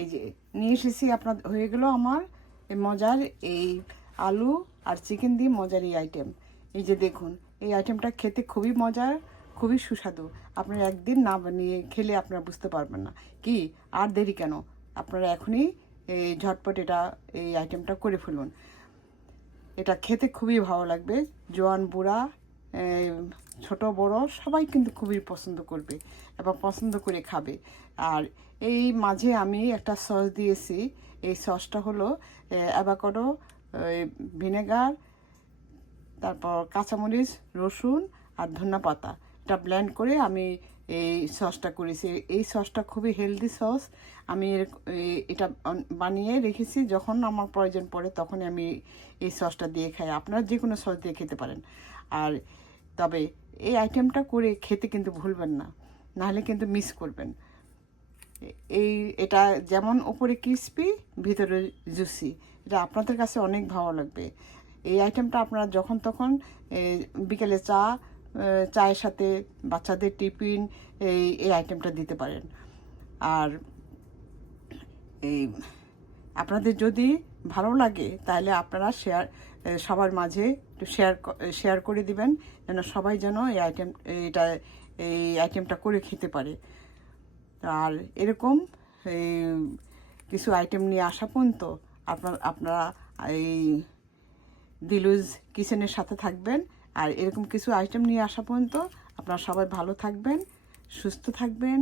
এই যে, নিয়ে এসেছি আপনার, হয়ে গেল আমার মজার এই আলু আর চিকেন দিয়ে মজার এই আইটেম এই যে দেখুন, এই আইটেমটা খেতে খুবই মজার, খুবই সুস্বাদু। আপনারা একদিন না বানিয়ে খেলে আপনারা বুঝতে পারবেন না। কি? আর দেরি কেন? আপনারা এখনই এই ঝটপট এটা, এই আইটেমটা করে ফেলুন। এটা খেতে খুবই ভালো লাগবে। জোয়ান বুড়া ছোট, বড়, সবাই কিন্তু খুবই পছন্দ করবে এবং পছন্দ করে খাবে। আর এই মাঝে আমি একটা সস দিয়েছি। এই সসটা হলো অ্যাভাকাডো ভিনেগার তারপর কাঁচামরিচ, রসুন আর ধনিয়া পাতা। এটা ব্লেন্ড করে আমি এই সসটা করেছি। এই সসটা খুবই হেলদি সস। আমি এটা বানিয়ে রেখেছি। যখন আমার প্রয়োজন পড়ে তখন আমি এই সসটা দিয়ে খাই। আপনারা যে কোনো সস দিয়ে খেতে পারেন। আর তবে এই আইটেমটা করে খেতে কিন্তু ভুলবেন না। নাহলে কিন্তু মিস করবেন। এই, এটা যেমন ওপরে ক্রিস্পি ভিতরে জুসি এটা আপনাদের কাছে অনেক ভালো লাগবে। এই আইটেমটা আপনারা যখন তখন বিকেলে চা চায়ের সাথে বাচ্চাদের টিফিন, এই এই আইটেমটা দিতে পারেন। আর এই, আপনাদের যদি ভালো লাগে, তাহলে আপনারা শেয়ার সবার মাঝে একটু শেয়ার শেয়ার করে দিবেন, যেন সবাই যেন এই আইটেম এটা এই আইটেমটা করে খেতে পারে। আর এরকম কিছু আইটেম নিয়ে আসা পর্যন্ত আপনার, আপনারা এই দিলুজ কিচেনের সাথে থাকবেন। আর এরকম কিছু আইটেম নিয়ে আসা পর্যন্ত আপনারা সবাই ভালো থাকবেন, সুস্থ থাকবেন,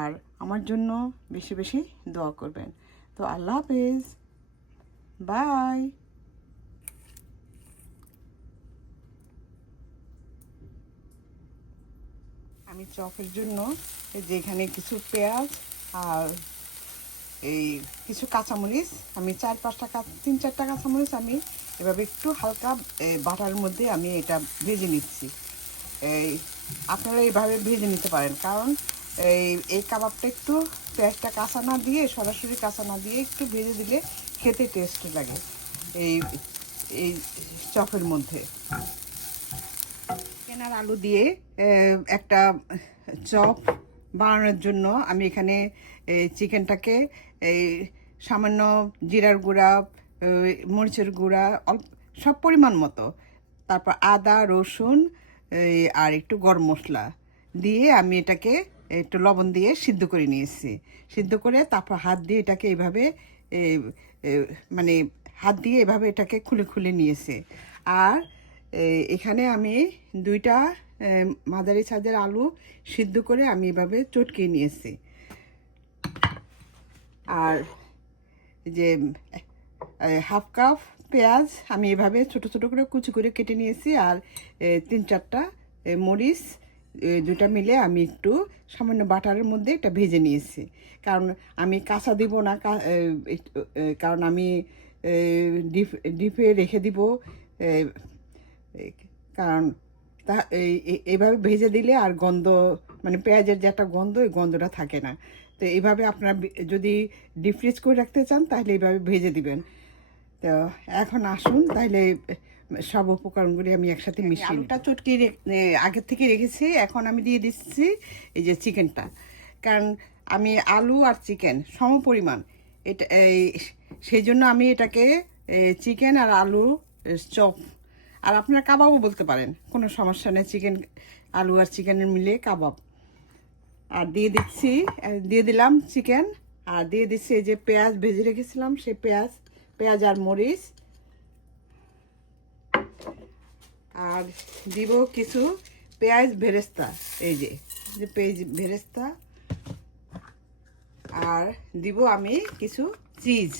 আর আমার জন্য বেশি বেশি দোয়া করবেন। তো আল্লাহ হাফেজ। বাই আমি চপের জন্য এই যে এখানে কিছু পেঁয়াজ আর এই কিছু কাঁচামরিচ। আমি চার পাঁচটা তিন চারটা কাঁচামরিচ আমি এভাবে একটু হালকা বাটার মধ্যে আমি এটা ভেজে নিচ্ছি। এই, আপনারা এইভাবে ভেজে নিতে পারেন। কারণ এই এই কাবাবটা একটু পেঁয়াজটা কাঁচা না দিয়ে, সরাসরি কাঁচা না দিয়ে একটু ভেজে দিলে খেতে টেস্ট লাগে। এই এই চপের মধ্যে। কেনার আলু দিয়ে একটা চপ বানানোর জন্য আমি এখানে চিকেনটাকে এই সামান্য জিরার গুঁড়া মরিচের গুঁড়া, অল্প, সব পরিমাণ মতো। তারপর আদা, রসুন আর একটু গরম মশলা দিয়ে আমি এটাকে একটু লবণ দিয়ে সিদ্ধ করে নিয়েছি। সিদ্ধ করে তারপর হাত দিয়ে এটাকে এইভাবে মানে হাত দিয়ে এভাবে এটাকে খুলে খুলে নিয়েছে। আর এখানে আমি দুইটা মাঝারি সাইজের আলু সিদ্ধ করে আমি এভাবে চটকে নিয়েছি। আর যে হাফ কাপ পেঁয়াজ আমি এভাবে ছোট ছোট করে কুচি করে কেটে নিয়েছি আর তিন চারটা মরিচ দুটা মিলে আমি একটু সামান্য বাটারের মধ্যে এটা ভেজে নিয়েছি। কারণ আমি কাঁচা দিব না কারণ আমি ডিপ, ডিপে রেখে দিব কারণ তা এই- এই- এইভাবে ভেজে দিলে আর গন্ধ মানে পেঁয়াজের যে একটা গন্ধ ওই গন্ধটা থাকে না। তো এইভাবে আপনারা যদি ডিপ ফ্রিজ করে রাখতে চান তাহলে এইভাবে ভেজে দিবেন। তো এখন আসুন তাহলে সব উপকরণগুলি আমি একসাথে মিশিয়ে আলুটা চটকে আগের থেকে রেখেছি এখন আমি দিয়ে দিচ্ছি এই যে চিকেনটা। কারণ আমি আলু আর চিকেন সম পরিমাণ এটা এই সেই জন্য আমি এটাকে চিকেন আর আলু চপ আর আপনারা কাবাবও বলতে পারেন। কোনো সমস্যা নেই, চিকেন, আলু আর চিকেনের মিলে কাবাব। আর দিয়ে দিচ্ছি দিয়ে দিলাম চিকেন। আর দিয়ে দিচ্ছি এই যে পেঁয়াজ, ভেজে রেখেছিলাম সেই পেঁয়াজ পেঁয়াজ আর মরিচ। আর দিব কিছু পেঁয়াজ ভেরেস্তা, এই যে যে পেঁয়াজ ভেরেস্তা। আর দিব আমি কিছু চিজ।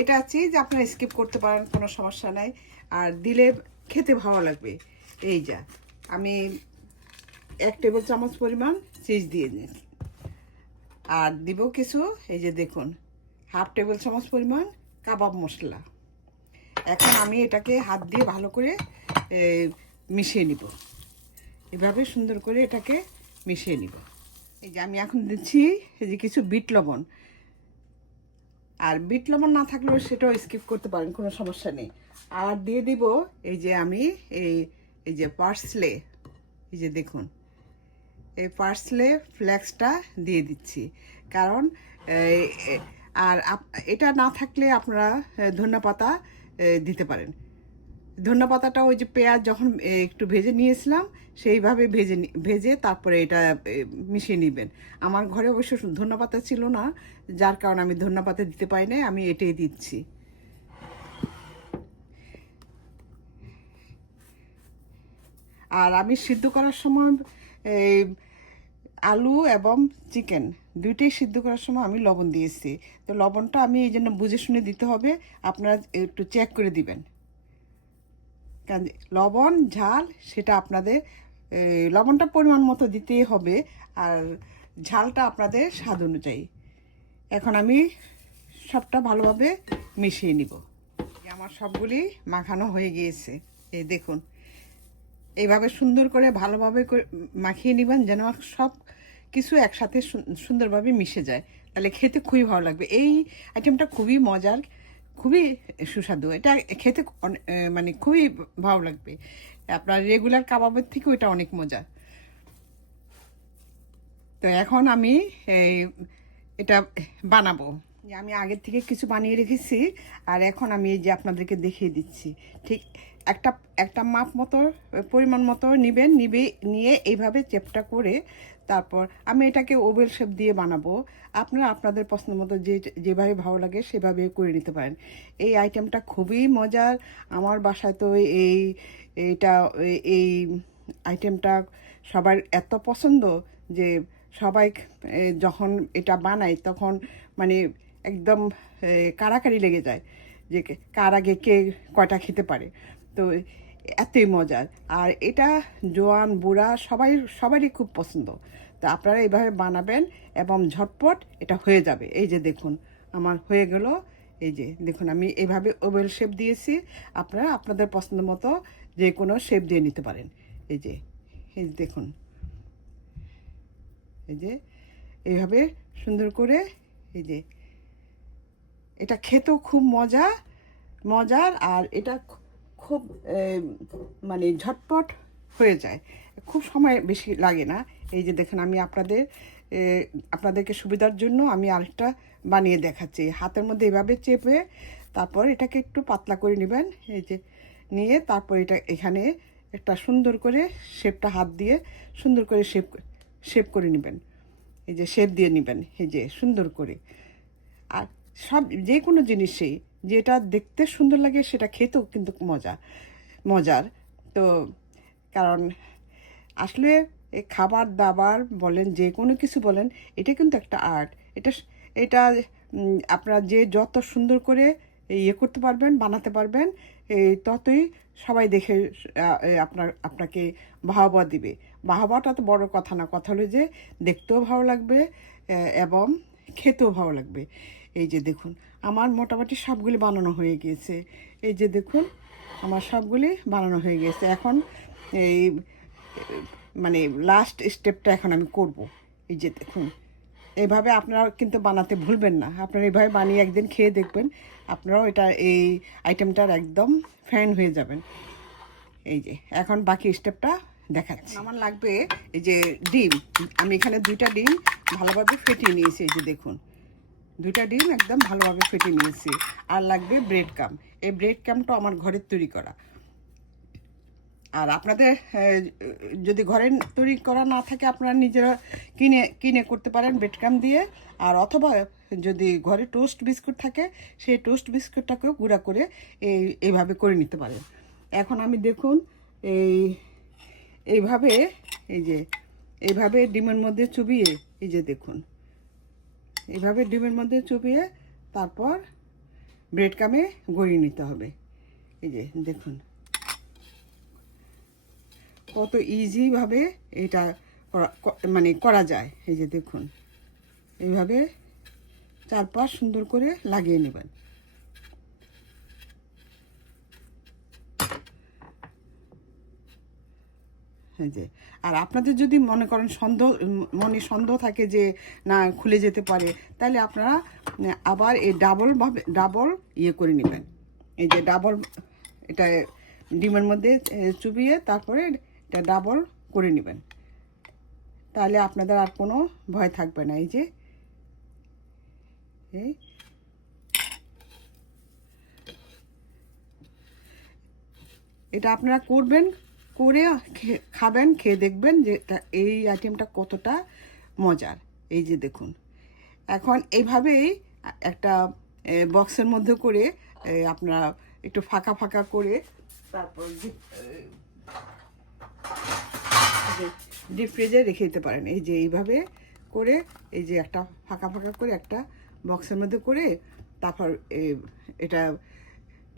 এটা চিজ আপনারা স্কিপ করতে পারেন, কোনো সমস্যা নাই। আর দিলে খেতে ভালো লাগবে। এই যা, আমি এক টেবিল চামচ পরিমাণ চিজ দিয়ে দিয়েছি। আর দিব কিছু, এই যে দেখুন হাফ টেবিল চামচ পরিমাণ কাবাব মশলা। এখন আমি এটাকে হাত দিয়ে ভালো করে মিশিয়ে নিব। এভাবে সুন্দর করে এটাকে মিশিয়ে নিব। এই যে আমি এখন দিচ্ছি, এই যে কিছু বিট লবণ। আর বিট লবণ না থাকলেও সেটাও স্কিপ করতে পারেন, কোনো সমস্যা নেই। আর দিয়ে দিব এই যে আমি এই এই যে পার্সলে এই যে দেখুন, এই পার্সলে ফ্ল্যাক্সটা দিয়ে দিচ্ছি। কারণ আর এটা না থাকলে আপনারা ধন্যা পাতা দিতে পারেন। ধন্যা পাতাটা ওই যে পেঁয়াজ যখন একটু ভেজে নিয়েছিলাম, সেইভাবে ভেজে ভেজে তারপরে এটা মিশিয়ে নেবেন। আমার ঘরে অবশ্য ধন্যা পাতা ছিল না, যার কারণে আমি ধন্যা পাতা দিতে পারি না আমি এটাই দিচ্ছি। আর আমি সিদ্ধ করার সময় আলু এবং চিকেন, দুইটাই সিদ্ধ করার সময় আমি লবণ দিয়েছি। তো লবণটা আমি এই জন্য বুঝে শুনে দিতে হবে, আপনারা একটু চেক করে দিবেন। লবণ, ঝাল, সেটা আপনাদের লবণটা পরিমাণ মতো দিতেই হবে, আর ঝালটা আপনাদের স্বাদ অনুযায়ী। এখন আমি সবটা ভালোভাবে মিশিয়ে নিব। আমার সবগুলি মাখানো হয়ে গিয়েছে। এই দেখুন, এইভাবে সুন্দর করে ভালোভাবে মাখিয়ে নেবেন যেন সব কিছু একসাথে সুন্দরভাবে মিশে যায়। তাহলে খেতে খুবই ভালো লাগবে। এই আইটেমটা খুবই মজার। খুবই সুস্বাদু। এটা খেতে মানে খুবই ভালো লাগবে। আপনার রেগুলার কাবাবের থেকেও এটা অনেক মজা। তো এখন আমি এই এটা বানাবো। আমি আগের থেকে কিছু বানিয়ে রেখেছি, আর এখন আমি এই যে আপনাদেরকে দেখিয়ে দিচ্ছি। ঠিক একটা একটা মাপ মতো, পরিমাণ মতো নেবেন, নিবে, নিয়ে এইভাবে চেপটা করে তারপর আমি এটাকে ওভেল শেপ দিয়ে বানাবো। আপনারা আপনাদের পছন্দ মতো যে, যেভাবে ভালো লাগে সেভাবে করে নিতে পারেন। এই আইটেমটা খুবই মজার। আমার বাসায় তো এই, এইটা, এই আইটেমটা সবার এত পছন্দ যে সবাই যখন এটা বানায় তখন মানে একদম কাড়াকাড়ি লেগে যায় যে কার আগে কে কয়টা খেতে পারে। তো এতই মজার। আর এটা জোয়ান, বুড়া সবাই, সবারই খুব পছন্দ। তো আপনারা এইভাবে বানাবেন এবং ঝটপট এটা হয়ে যাবে। এই যে দেখুন, আমার হয়ে গেল। এই যে দেখুন, আমি এইভাবে ওভেল শেপ দিয়েছি। আপনারা আপনাদের পছন্দ মতো যে কোনো শেপ দিয়ে নিতে পারেন। এই যে, এই দেখুন। এই যে এইভাবে সুন্দর করে এই যে, এটা খেতেও খুব মজা, মজার। আর এটা খুব মানে ঝটপট হয়ে যায়। খুব সময় বেশি লাগে না। এই যে দেখেন, আমি আপনাদের আপনাদেরকে সুবিধার জন্য আমি আরেকটা বানিয়ে দেখাচ্ছি। হাতের মধ্যে এভাবে চেপে তারপর এটাকে একটু পাতলা করে নেবেন। এই যে নিয়ে তারপর এটা এখানে একটা সুন্দর করে শেপটা হাত দিয়ে সুন্দর করে শেপ শেপ করে নেবেন। এই যে শেপ দিয়ে নেবেন। এই যে সুন্দর করে। আর সব, যে কোনো জিনিসেই যেটা দেখতে সুন্দর লাগে সেটা খেতেও কিন্তু মজা, মজার। তো কারণ আসলে খাবার দাবার বলেন, যে কোনো কিছু বলেন, এটা কিন্তু একটা আর্ট। এটা এটা আপনারা যে যত সুন্দর করে ইয়ে করতে পারবেন, বানাতে পারবেন ততই সবাই দেখে আপনার, আপনাকে বাহবা দিবে। বাহবাটা তো বড় কথা না, কথা হলো যে দেখতেও ভালো লাগবে এবং খেতেও ভালো লাগবে। এই যে দেখুন আমার মোটামুটি সবগুলি বানানো হয়ে গিয়েছে। এই যে দেখুন আমার সবগুলি বানানো হয়ে গেছে এখন এই মানে লাস্ট স্টেপটা এখন আমি করব। এই যে দেখুন এভাবে আপনারা কিন্তু বানাতে ভুলবেন না। আপনারা এভাবে বানিয়ে একদিন খেয়ে দেখবেন আপনারাও এটা এই আইটেমটার একদম ফ্যান হয়ে যাবেন। এই যে এখন বাকি স্টেপটা দেখাচ্ছি। আমার লাগবে এই যে ডিম আমি এখানে দুইটা ডিম ভালোভাবে ফেটিয়ে নিয়েছি এই যে দেখুন। দুইটা ডিম একদম ভালোভাবে ফেটে নিয়েছি। আর লাগবে ব্রেড কাম এই ব্রেড কামটা আমার ঘরের তৈরি করা। আর আপনাদের যদি ঘরে তৈরি করা না থাকে, আপনারা নিজেরা কিনে কিনে করতে পারেন ব্রেডক্রাম দিয়ে। আর অথবা যদি ঘরে টোস্ট বিস্কুট থাকে, সেই টোস্ট বিস্কুটটাকেও গুঁড়া করে এই, এইভাবে করে নিতে পারেন। এখন আমি দেখুন, এই, এইভাবে, এই যে, এইভাবে ডিমের মধ্যে চুবিয়ে, এই যে দেখুন। এইভাবে ডিমের মধ্যে চুপিয়ে তারপর ব্রেড কামে গড়িয়ে নিতে হবে। এই যে, দেখুন। কত ইজিভাবে এটা মানে করা যায়। এই যে, দেখুন। এইভাবে চারপাশ সুন্দর করে লাগিয়ে নেবেন। যে, আর আপনাদের যদি মনে করেন সন্দেহ, মনে সন্দেহ থাকে যে না খুলে যেতে পারে, তাহলে আপনারা আবার এই ডাবল ভাবে ডাবল ইয়ে করে নেবেন। এই যে ডাবল এটা ডিমের মধ্যে চুবিয়ে তারপরে এটা ডাবল করে নেবেন। তাহলে আপনাদের আর কোনো ভয় থাকবে না। এই যে এটা আপনারা করবেন করে খাবেন, খেয়ে দেখবেন যে এই আইটেমটা কতটা মজার। এই যে দেখুন। এখন এইভাবেই একটা বক্সের মধ্যে করে আপনারা একটু ফাঁকা ফাঁকা করে তারপর ডিপ ফ্রিজে রেখে দিতে পারেন। এই যে এইভাবে করে, এই যে একটা ফাঁকা ফাঁকা করে একটা বক্সের মধ্যে করে তারপর এটা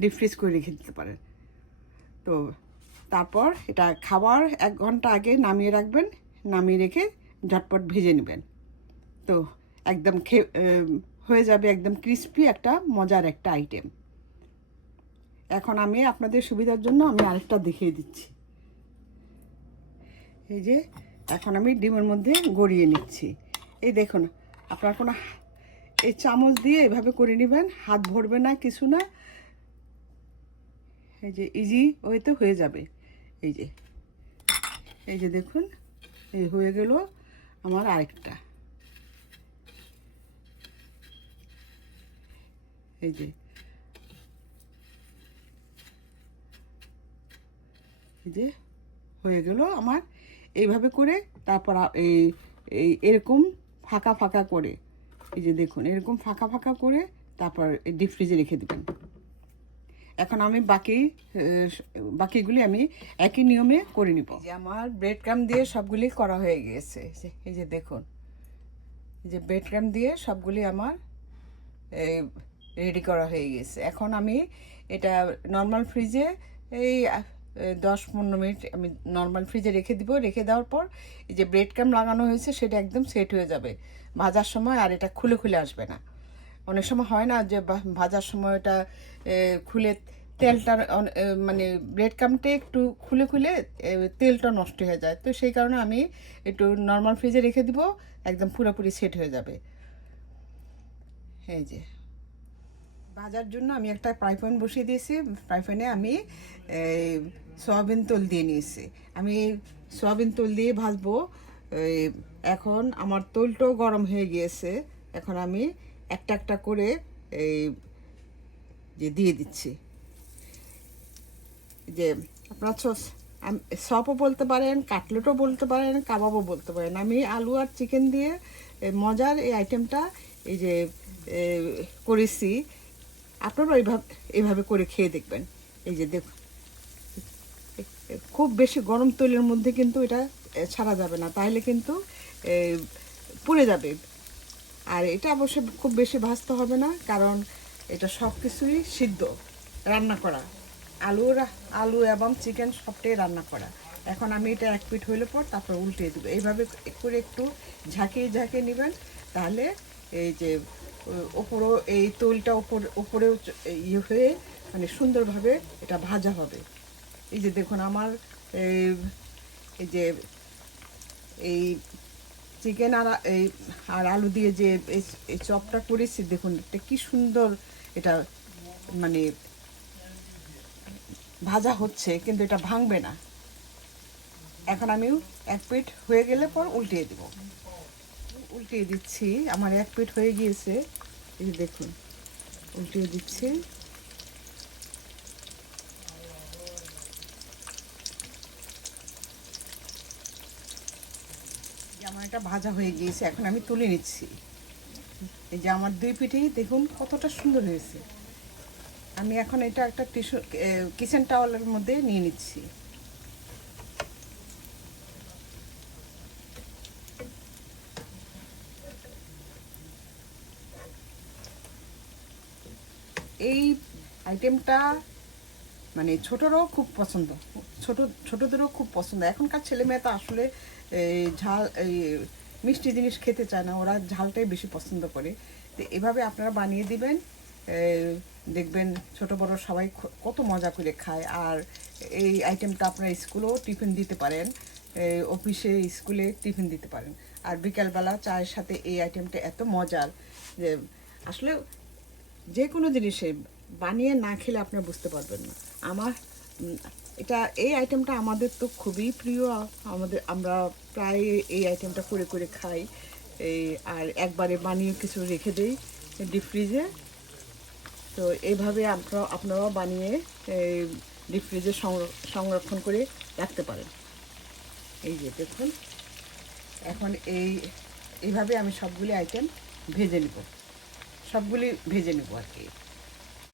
ডিপ ফ্রিজ করে রেখে দিতে পারেন। তো তারপর এটা খাবার এক ঘণ্টা আগে নামিয়ে রাখবেন, নামিয়ে রেখে ঝটপট ভেজে নেবেন। তো একদম খে হয়ে যাবে একদম ক্রিস্পি একটা, মজার একটা আইটেম এখন আমি আপনাদের সুবিধার জন্য আমি আরেকটা দেখিয়ে দিচ্ছি। এই যে, এখন আমি ডিমের মধ্যে গড়িয়ে নিচ্ছি। এই দেখুন, আপনার কোনো এই চামচ দিয়ে এভাবে করে নেবেন, হাত ভরবে না, কিছু না। এই যে ইজি ওয়েতে হয়ে যাবে। এই যে এই যে দেখুন, এই হয়ে গেল আমার আরেকটা। এই যে এই যে হয়ে গেল আমার। এইভাবে করে তারপর এই এই এরকম ফাঁকা ফাঁকা করে, এই যে দেখুন, এরকম ফাঁকা ফাঁকা করে তারপর ডিপ ফ্রিজে রেখে দেবেন। এখন আমি বাকি বাকিগুলি আমি একই নিয়মে করে নিব। যে আমার ব্রেড ক্রাম দিয়ে সবগুলি করা হয়ে গিয়েছে এই যে- দেখুন। যে ব্রেড ক্রাম দিয়ে সবগুলি আমার রেডি করা হয়ে গেছে। এখন আমি এটা নর্মাল ফ্রিজে এই দশ পনেরো মিনিট আমি নর্মাল ফ্রিজে রেখে দিব। রেখে দেওয়ার পর এই যে ব্রেড ক্রাম লাগানো হয়েছে, সেটা একদম সেট হয়ে যাবে। ভাজার সময় আর এটা খুলে খুলে আসবে না। অনেক সময় হয় না যে ভাজার সময় ওটা খুলে তেলটা মানে ব্রেড ক্রামটা একটু খুলে খুলে তেলটা নষ্ট হয়ে যায়। তো সেই কারণে আমি একটু নর্মাল ফ্রিজে রেখে দিব, একদম পুরোপুরি সেট হয়ে যাবে। এই যে। ভাজার জন্য আমি একটা ফ্রাইপ্যান বসিয়ে দিয়েছি। ফ্রাইপ্যানে আমি সয়াবিন তেল দিয়ে নিয়েছি। আমি সয়াবিন তেল দিয়ে ভাজবো। এখন আমার তেলটাও গরম হয়ে গিয়েছে। এখন আমি একটা একটা করে এই যে দিয়ে দিচ্ছি। যে আপনার সপও বলতে পারেন, কাটলেটও বলতে পারেন, কাবাবও বলতে পারেন। আমি আলু আর চিকেন দিয়ে মজার এই আইটেমটা এই যে করেছি। আপনারাও এইভাবে এইভাবে করে খেয়ে দেখবেন। এই যে দেখুন। খুব বেশি গরম তৈলের মধ্যে কিন্তু এটা ছাড়া যাবে না। তাহলে কিন্তু পুড়ে যাবে। আর এটা অবশ্য খুব বেশি ভাজতে হবে না, কারণ এটা সব কিছুই সিদ্ধ, রান্না করা। আলু আলু এবং চিকেন সবটাই রান্না করা। এখন আমি এটা এক পিঠ হইলে পর তারপর উল্টে দেবো। এইভাবে করে একটু ঝাঁকিয়ে ঝাঁকিয়ে নেবেন, তাহলে এই যে ওপরও এই তৈলটা ওপর, ওপরেও ইয়ে হয়ে মানে সুন্দরভাবে এটা ভাজা হবে। এই যে দেখুন আমার এই যে, এই চিকেন আর, এই, আর আলু দিয়ে যে এই- চপটা করেছি, দেখুন, এটা কি সুন্দর এটা মানে ভাজা হচ্ছে, কিন্তু এটা ভাঙবে না। এখন আমি এক প্লেট হয়ে গেলে পর উল্টিয়ে দেব। উল্টিয়ে দিচ্ছি, আমার এক প্লেট হয়ে গিয়েছে, এই দেখুন, উল্টিয়ে দিচ্ছি। যে আমার এটা ভাজা হয়ে গিয়েছে, এখন আমি তুলে নিচ্ছি। এই যে আমার দুই পিঠেই দেখুন কতটা সুন্দর হয়েছে। আমি এখন এটা একটা টিস্যু কিচেন টাওয়ালের মধ্যে নিয়ে নিচ্ছি। এই আইটেমটা মানে ছোটরাও খুব পছন্দ। ছোট, ছোটদেরও খুব পছন্দ। এখনকার ছেলে মেয়ে তো আসলে এই ঝাল এই মিষ্টি জিনিস খেতে চায় না। ওরা ঝালটাই বেশি পছন্দ করে। তো এভাবে আপনারা বানিয়ে দিবেন দেখবেন ছোট, বড় সবাই কত মজা করে খায়। আর এই আইটেমটা আপনারা স্কুলেও টিফিন দিতে পারেন অফিসে, স্কুলে টিফিন দিতে পারেন। আর বিকালবেলা চায়ের সাথে এই আইটেমটা এত মজার যে, আসলে যে কোনো জিনিসে বানিয়ে না খেলে আপনি বুঝতে পারবেন না। আমার এটা, এই আইটেমটা আমাদের তো খুবই প্রিয়। আমাদের, আমরা প্রায় এই আইটেমটা করে করে খাই। এই, আর একবারে বানিয়ে কিছু রেখে দেই ডিপ ফ্রিজে তো এইভাবে আপনারা, আপনারাও বানিয়ে, এই ডিপ ফ্রিজে সংর- সংরক্ষণ করে রাখতে পারেন। এই যে দেখুন, এখন এই, এইভাবে আমি সবগুলি আইটেম ভেজে নেব। সবগুলি ভেজে নেব আর কি।